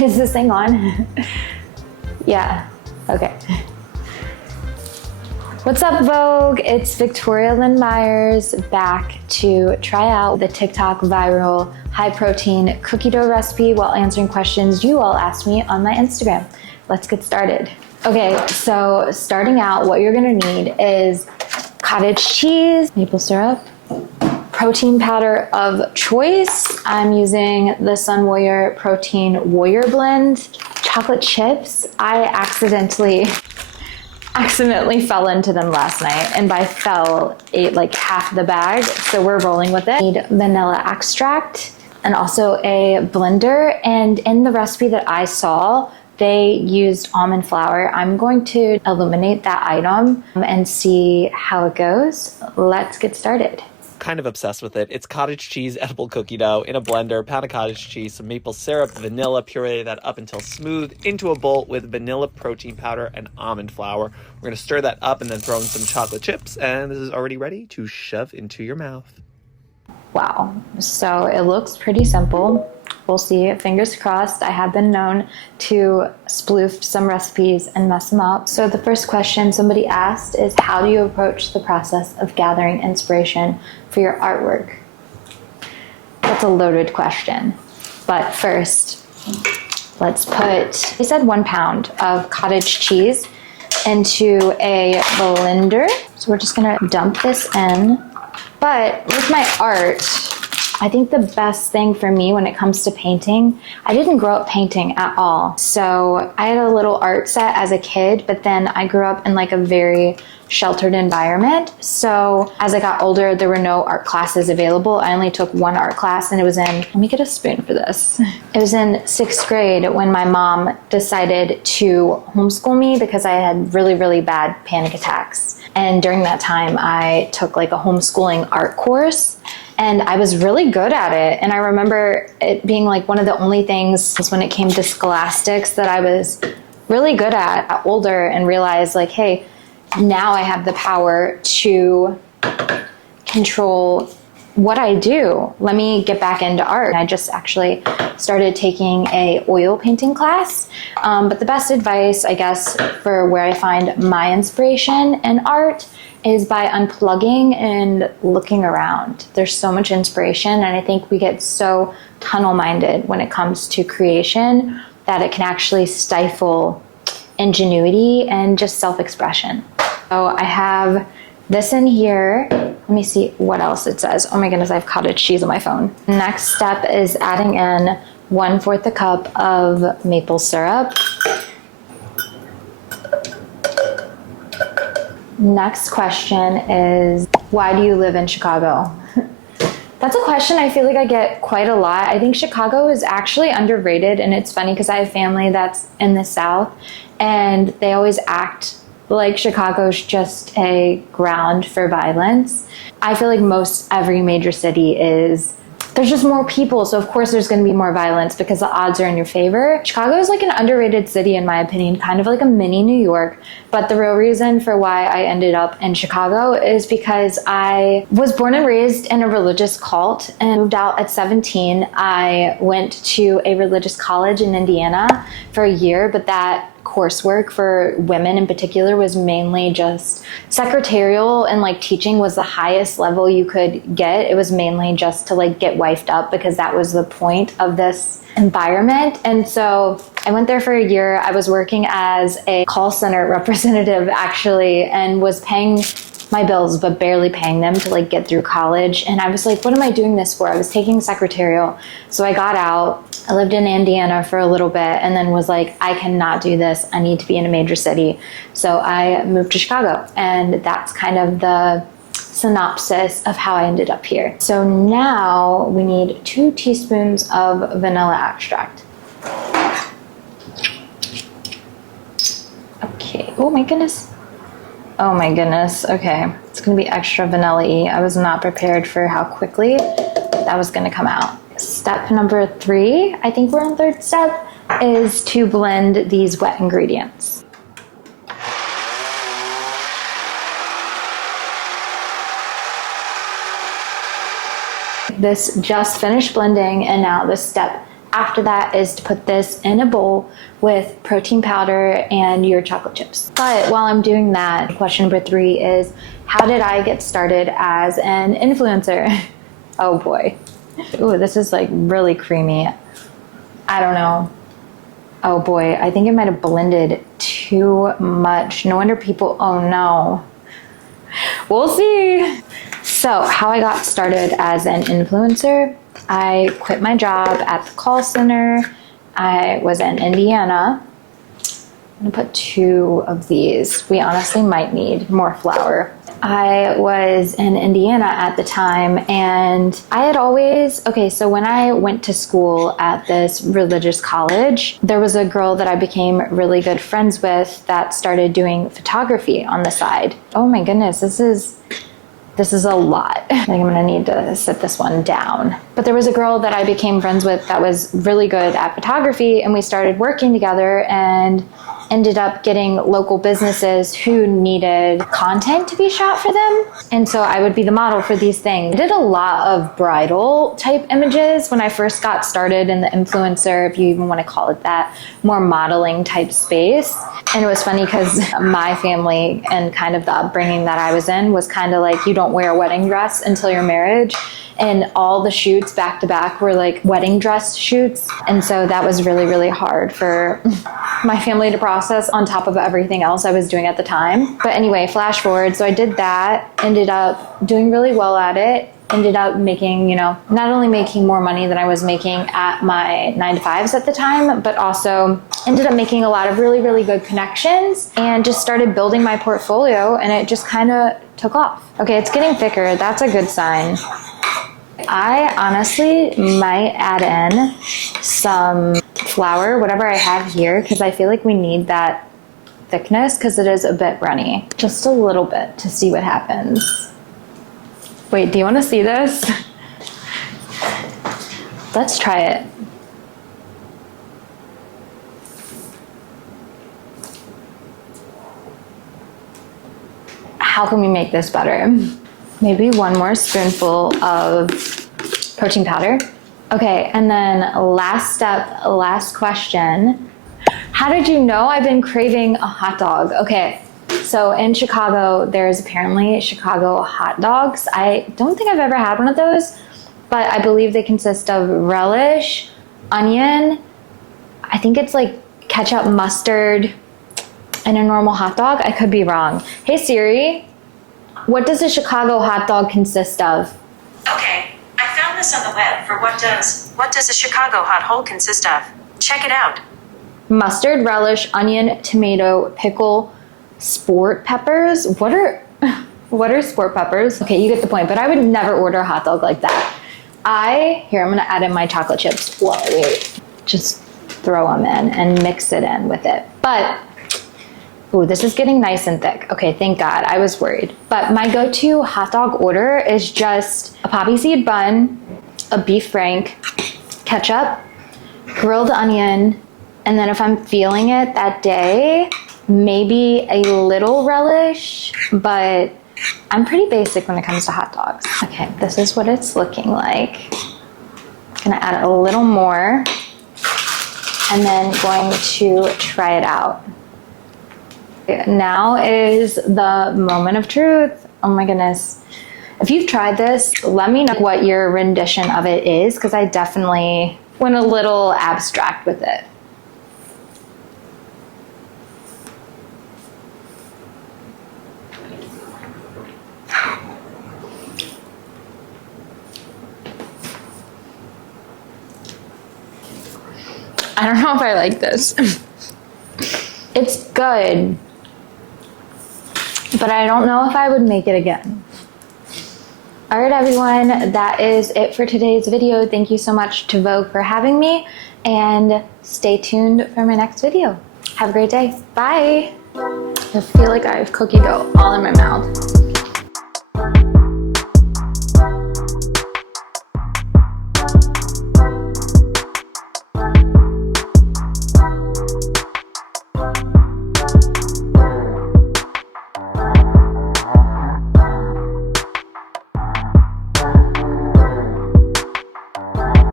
Is this thing on? Yeah, okay. What's up, Vogue? It's Victoria Lynn Myers back to try out the TikTok viral high protein cookie dough recipe while answering questions you all asked me on my Instagram. Let's get started. Okay, so starting out, what you're gonna need is cottage cheese, maple syrup, protein powder of choice. I'm using the Sun Warrior Protein Warrior Blend. Chocolate chips. I accidentally fell into them last night, and by fell, ate like half the bag, so we're rolling with it. Need vanilla extract and also a blender, and in the recipe that I saw, they used almond flour. I'm going to eliminate that item and see how it goes. Let's get started. Kind of obsessed with it. It's cottage cheese edible cookie dough in a blender, pound of cottage cheese, some maple syrup, vanilla, puree that up until smooth into a bowl with vanilla protein powder and almond flour. We're going to stir that up and then throw in some chocolate chips, and this is already ready to shove into your mouth. Wow, so it looks pretty simple. We'll see, fingers crossed. I have been known to spoof some recipes and mess them up. So the first question somebody asked is, how do you approach the process of gathering inspiration for your artwork? That's a loaded question. But first, let's put, they said 1 pound of cottage cheese into a blender. So we're just gonna dump this in. But with my art, I think the best thing for me when it comes to painting, I didn't grow up painting at all. So I had a little art set as a kid, but then I grew up in like a very sheltered environment. So as I got older, there were no art classes available. I only took one art class, and it was in, let me get a spoon for this. It was in 6th grade when my mom decided to homeschool me because I had really, really bad panic attacks. And during that time, I took like a homeschooling art course, and I was really good at it. And I remember it being like one of the only things when it came to scholastics that I was really good at older, and realized like, hey, now I have the power to control what I do. Let me get back into art. I just actually started taking a oil painting class. But the best advice, I guess, for where I find my inspiration in art is by unplugging and looking around. There's so much inspiration, and I think we get so tunnel-minded when it comes to creation that it can actually stifle ingenuity and just self-expression. So I have this in here. Let me see what else it says. Oh my goodness, I have cottage cheese on my phone. Next step is adding in 1/4 a cup of maple syrup. Next question is, why do you live in Chicago? That's a question I feel like I get quite a lot. I think Chicago is actually underrated, and it's funny because I have family that's in the South, and they always act like Chicago's just a ground for violence. I feel like most every major city is, there's just more people, so of course there's going to be more violence because the odds are in your favor. Chicago is like an underrated city in my opinion, kind of like a mini New York. But the real reason for why I ended up in Chicago is because I was born and raised in a religious cult and moved out at 17. I went to a religious college in Indiana for a year, but that coursework for women in particular was mainly just secretarial, and like teaching was the highest level you could get. It was mainly just to like get wifed up because that was the point of this environment. And so I went there for a year. I was working as a call center representative actually, and was paying my bills but barely paying them to like get through college. And I was like, what am I doing this for? I was taking secretarial. So I got out. I lived in Indiana for a little bit, and then was like, I cannot do this. I need to be in a major city. So I moved to Chicago, and that's kind of the synopsis of how I ended up here. So now we need 2 teaspoons of vanilla extract. Okay, oh my goodness. Oh my goodness, okay. It's gonna be extra vanilla-y. I was not prepared for how quickly that was gonna come out. Step number 3, I think we're on 3rd step, is to blend these wet ingredients. This just finished blending, and now the step after that is to put this in a bowl with protein powder and your chocolate chips. But while I'm doing that, question number 3 is, how did I get started as an influencer? Oh boy. Ooh, this is like really creamy. I don't know. Oh boy, I think it might have blended too much. No wonder people, oh no. We'll see. So how I got started as an influencer, I quit my job at the call center. I was in Indiana. I'm gonna put 2 of these. We honestly might need more flour. I was in Indiana at the time, and I had always, okay, so when I went to school at this religious college, there was a girl that I became really good friends with that started doing photography on the side. Oh my goodness, this is a lot. I think I'm gonna need to sit this one down. But there was a girl that I became friends with that was really good at photography, and we started working together and ended up getting local businesses who needed content to be shot for them. And so I would be the model for these things. I did a lot of bridal type images when I first got started in the influencer, if you even want to call it that, more modeling type space. And it was funny because my family and kind of the upbringing that I was in was kind of like, you don't wear a wedding dress until your marriage. And all the shoots back to back were like wedding dress shoots. And so that was really, really hard for my family to process on top of everything else I was doing at the time. But anyway, flash forward. So I did that, ended up doing really well at it. Ended up making, you know, not only making more money than I was making at my 9-to-5s at the time, but also ended up making a lot of really, really good connections and just started building my portfolio, and it just kind of took off. Okay, it's getting thicker. That's a good sign. I honestly might add in some flour, whatever I have here, because I feel like we need that thickness because it is a bit runny. Just a little bit to see what happens. Wait, do you want to see this? Let's try it. How can we make this better? Maybe 1 more spoonful of protein powder. Okay, and then last step, last question. How did you know I've been craving a hot dog? Okay, so in Chicago, there's apparently Chicago hot dogs. I don't think I've ever had one of those, but I believe they consist of relish, onion, I think it's like ketchup, mustard, and a normal hot dog. I could be wrong. Hey Siri, what does a Chicago hot dog consist of? Okay, I found this on the web for what does a Chicago hot dog consist of? Check it out. Mustard, relish, onion, tomato, pickle, sport peppers. What are sport peppers? Okay, you get the point, but I would never order a hot dog like that. I'm gonna add in my chocolate chips. Whoa, wait. Just throw them in and mix it in with it. But ooh, this is getting nice and thick. Okay, thank God. I was worried. But my go-to hot dog order is just a poppy seed bun, a beef frank, ketchup, grilled onion, and then if I'm feeling it that day, maybe a little relish, but I'm pretty basic when it comes to hot dogs. Okay, this is what it's looking like. Gonna add a little more, and then going to try it out. Now is the moment of truth. Oh my goodness. If you've tried this, let me know what your rendition of it is, because I definitely went a little abstract with it. I don't know if I like this. It's good, but I don't know if I would make it again. All right, everyone, that is it for today's video. Thank you so much to Vogue for having me, and stay tuned for my next video. Have a great day. Bye. I feel like I have cookie dough all in my mouth.